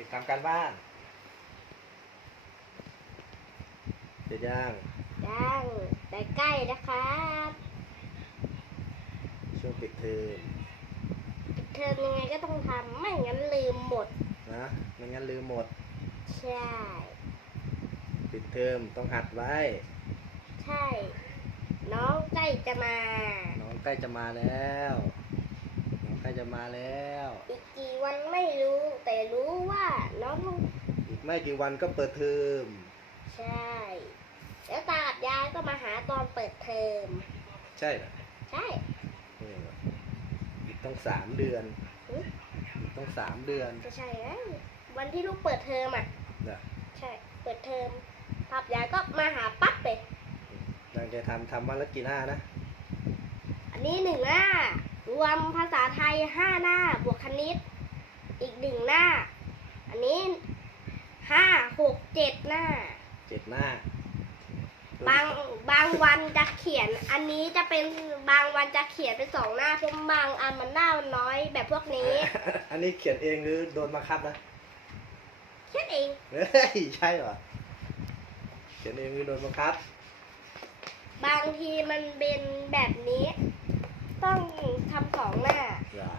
ด็กทำการบ้าน เสร็จยังยังแต่ใกล้นะครับช่วงปิดเทอมเทอมยังไงก็ต้องทำไม่งั้นลืมหมด นะไม่งั้นลืมหมด ใช่ ปิดเทอมต้องหัดไว้ ใช่ น้องใกล้จะมา น้องใกล้จะมาแล้ว น้องใกล้จะมาแล้ว อีกกี่วันไม่รู้ แต่รู้ว่าน้องต้อง อีก ไม่กี่วันก็เปิดเทอมใช่ แล้วตากับยายก็มาหาตอนเปิดเทอม ใช่เหรอใช่ เอออีกต้องสามเดือนอุ๊ย อีกต้องสามเดือนจะใช่ไหมวันที่ลูกเปิดเทอมอะ นะใช่ เปิดเทอมตากับยายก็มาหาปั๊บเลยตั้งใจทำทำวันละกี่หน้านะอันนี้หนึ่งหน้า รวมภาษาไทยห้าหน้า บวกคณิต อีกหนึ่งหน้าอันนี้ห้าหก เจ็ดหน้า เจ็ดหน้า บางบางวันจะเขียน อันนี้จะเป็นบางวันจะเขียนเป็นสองหน้าเพราะบางอันมันหน้ามันน้อยแบบพวกนี้ อันนี้เขียนเองหรือโดนบังคับนะเขียนเองเฮ้ยใช่เหรอ เขียนเองหรือโดนบังคับ บางทีมันเป็นแบบนี้ ต้องทำสองหน้าเหรอ